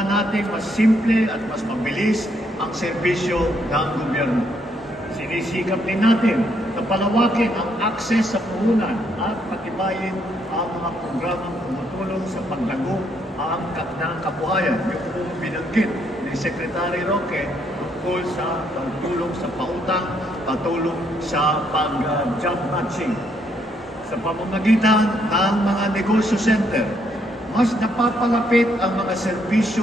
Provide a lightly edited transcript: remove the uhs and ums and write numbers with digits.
magawa natin mas simple at mas mabilis ang serbisyo ng gobyerno. Sinisikap din natin na palawakin ang akses sa puhunan at patibayin ang mga programang tumutulong sa paglago ng kabuhayan. Yung kung binanggit ni Secretary Roque tungkol sa pagtulong sa pautang, patulong sa pag-job matching. Sa pamamagitan ng mga negosyo center, mas napapalapit ang mga serbisyo